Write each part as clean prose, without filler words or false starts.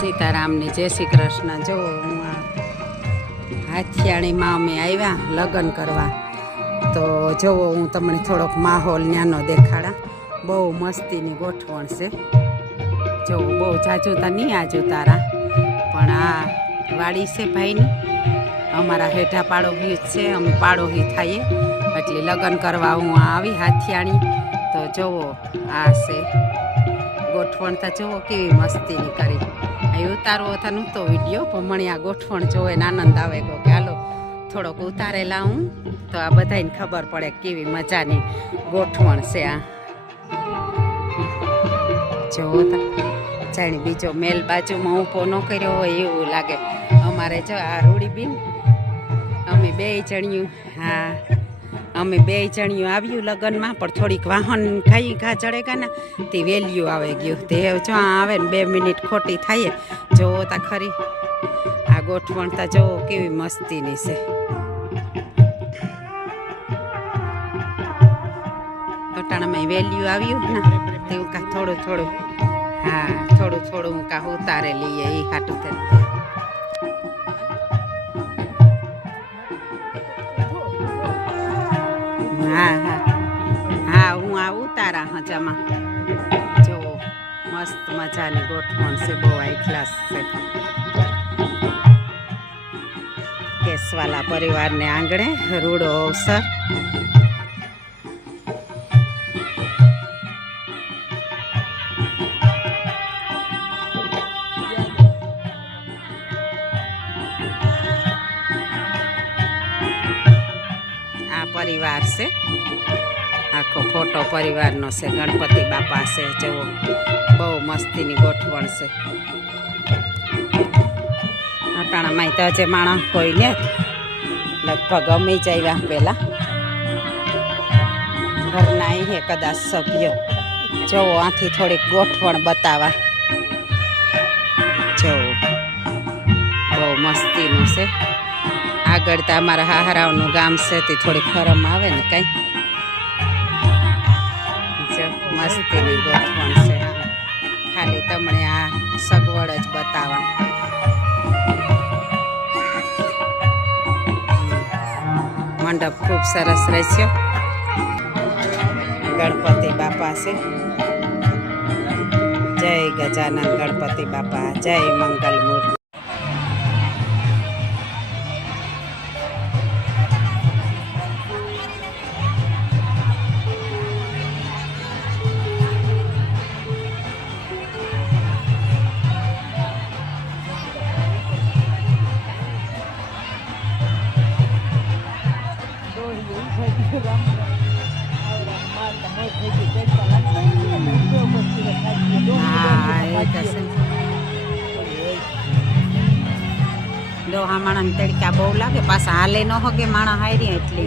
સીતારામની જય શ્રી કૃષ્ણ। જો હું હાથિયાણીમાં અમે આવ્યા લગ્ન કરવા, તો જુઓ હું તમને થોડોક માહોલ ન્યાનો દેખાડા। બહુ મસ્તીની ગોઠવણ છે। જો બહુ જાજુ તો નહીં આજુ તારા, પણ આ વાડી છે ભાઈની, અમારા હેઠા પાડોશી જ છે, અમે પાડોશી થઈએ એટલે લગ્ન કરવા હું આવી હાથિયાણી। તો જુઓ આ છે ગોઠવણ, તો જુઓ કેવી મસ્તીની કરી। અહીં ઉતારવો હતો નહોતો વિડીયો, પણ મને આ ગોઠવણ જોઈને આનંદ આવે ગયો કે હાલો થોડોક ઉતારેલા હું, તો આ બધાને ખબર પડે કેવી મજાની ગોઠવણ છે। આ જોવો તો જાણે બીજો મેલ બાજુમાં ઊભો ન કર્યો હોય એવું લાગે। અમારે જો આ રૂડીબીન, અમે બે જણિયું, હા અમે બે જણિયું આવ્યું લગ્નમાં, પણ થોડીક વાહન ખાઈ ઘા ચડેગા ને તે વેલ્યુ આવે ગયું, તે જો આવે ને 2 મિનિટ ખોટી થાય। જોવો તા ખરી આ ગોઠવણ, તા જોવો કેવી મસ્તીની છે। અટાણામાં વેલ્યુ આવ્યું ને તેવું કા થોડું થોડું, હા થોડું થોડું હું કા ઉતારે લઈએ એ હાટું થાય। હા હા હા હું આ ઉતારા હજામાં જુઓ મસ્ત મજાની ગોઠવણ છે, બહુ હાઈ ક્લાસ છે। કેસવાલા પરિવારને આંગણે રૂડો અવસર। પરિવાર છે, આખો ફોટો પરિવારનો છે, ગણપતિ બાપા છે, જુઓ બહુ મસ્તીની ગોઠવણ છે। અટાણામાં તો હજે માણસ કોઈ ને લગભગ અમી જ આવ્યા પહેલાં ઘરના અહીં કદાચ સભ્યો। જુઓ આથી થોડીક ગોઠવણ બતાવા, જુઓ બહુ મસ્તીનું છે। આગળ તો અમારા હાહરાઓનું ગામ છે, તે થોડી ખરમ આવે ને કઈ મસ્તીની ગોઠવણ છે। ખાલી તમને આ સગવડ જ બતાવવા। મંડપ ખૂબ સરસ રચ્યો, ગણપતિ બાપા છે। જય ગજાનન ગણપતિ બાપા, જય મંગલ મૂર્તિ। ડોહા માણસ તડકા બહુ લાગે, પાછા હાલે ન હોગે માણસ હારી એટલે।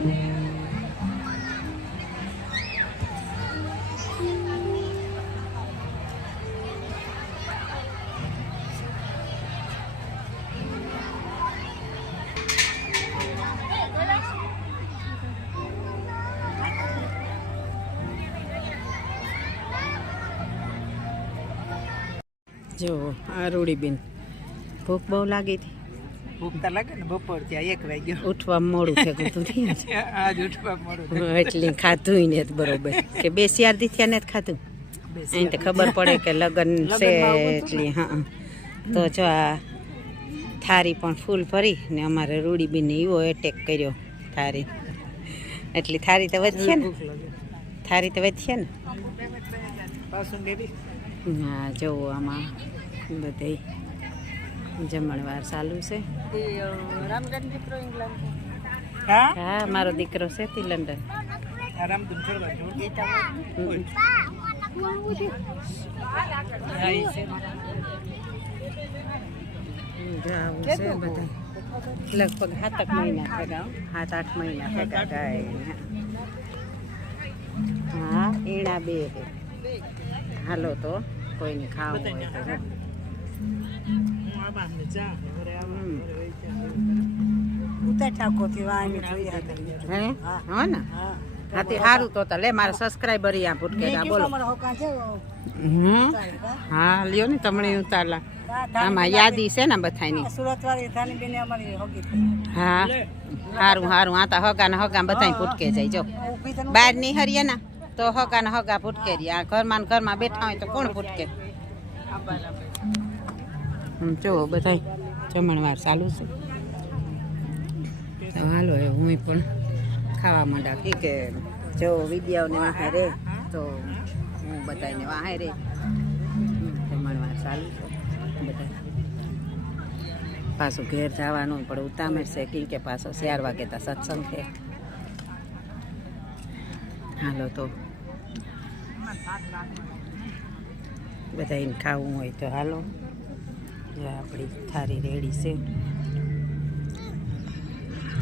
જો આ રૂડીબેન ભૂખ બહુ લાગી હતી. ભૂખ તો લાગે ને બપોર ત્યાં 1 વાગ્યો. ઉઠવા મોડું થયું હતું આજ ઉઠવા મોડું એટલે ખાધું ને બરોબર કે 2-4 દી થયા ને જ ખાધું. અહીં તો ખબર પડે કે લગ્ન છે એટલે હા. તો જો આ થારી પણ ફૂલ ભરી ને અમારે રૂડીબેન એવો એટેક કર્યો થારી, એટલી થારી તો વધશે ને, થારી તો વધશે ને. હા જુઓ આમાં બધે જમણવાર ચાલુ છે. હા મારો દીકરો છે તે લંડન. લગભગ 7 મહિના થયા, 7-8 મહિના થયા ગાય. હા એણા 2 હાલો તો કોઈને ખાવું હોય તો હા ને હાથી સારું તો લે મારા સબસ્ક્રાઈબર આ ફૂટકે બોલો. હા લ્યો ને તમને ઉતારલા આમાં યાદી છે ને બધાની. હા સારું સારું આ તો હગા ને હગા બધા ફૂટકે જાય. જો બહાર ની હરીએ ને તો હગા ને હગા ફૂટકે રહ્યા. ઘરમાં ને ઘરમાં બેઠા હોય તો કોણ ફૂટકે. જો બધા જમણવાર ચાલુ છે. હાલો એ હું પણ ખાવા માંડા કે જો વિદ્યાઓને વાહે રે તો હું બધાને વાહે રે. જમણવાર ચાલુ છે બધા. પાછું ઘેર જવાનું પણ ઉતામેર છે કે પાછો 4 વાગે તો સત્સંગ છે. હાલો તો બધાને ખાવું હોય તો હાલો. આપણી થારી રેડી છે.